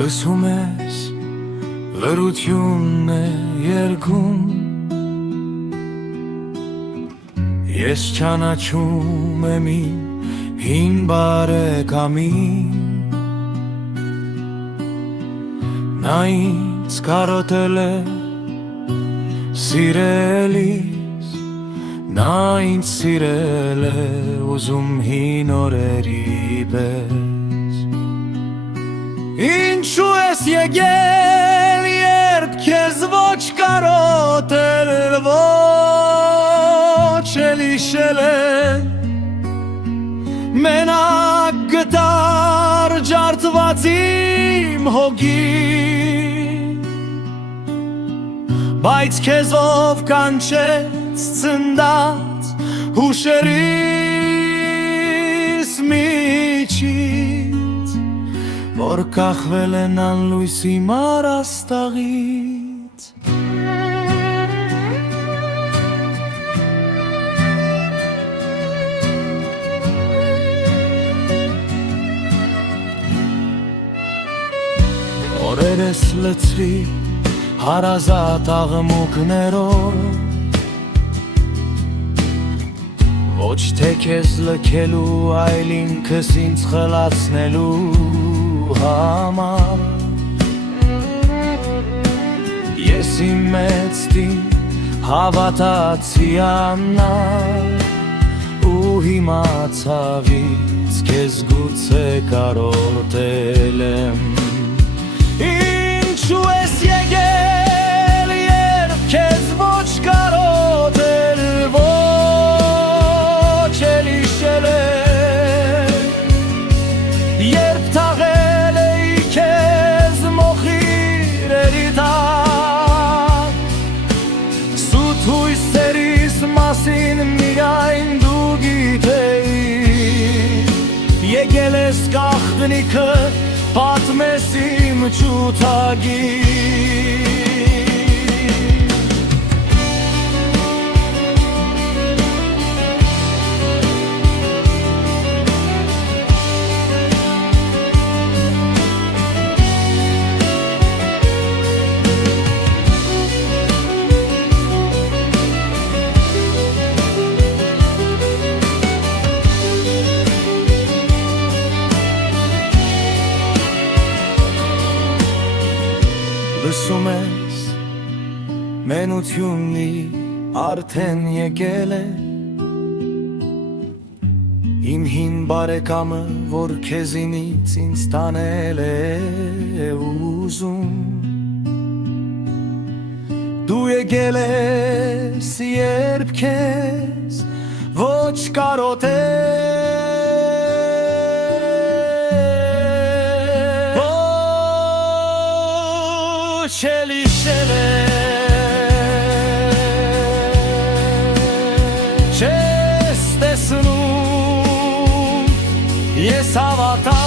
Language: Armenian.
Լսում ես լրությունն է երգում, ես ճանաչում եմ իմ հին բարեկամին, նա ինձ կարոտել է սիրելիս, նա ինձ սիրել է ուզում հին օրերի պես։ Ինչու ես եկել, երբ քեզ ոչ կարոտել, ոչ էլ հիշել եմ, մենակ գտար ջարդված իմ հոգին, բայց քեզով կանչեց ծննդած հուշերիս միջից, որ կախվել են անլույսի մարաստաղից։ Օրերս լցրի հարազատ աղմուկներով, ոչ թե քեզ լքելու, այլ ինքս ինձ խլացնելու համար։ Ես իմ մեծ տին հավատացի անալ, ու հիմա ցավից քեզ գուցե կարոտել եմ։ Ինչու ես եկել, երբ քեզ ոչ կարոտել, ոչ էլ հիշել եմ, երբ թաղել էի քեզ մոխիրերի տակ, սուտ հույսերիս մասին միայն դու գիտեիր, եկել ես գաղտնիքը պատմես իմ ջութագին։ Լսում ես մենություննի արդեն եկել է, իմ հին բարեկամը, որ քեզինից ինձ տանել է ուզում։ Դու եկել ես, երբ քեզ ոչ կարոտել, Չել հիշել եմ, չես տեսնում, ես հավատա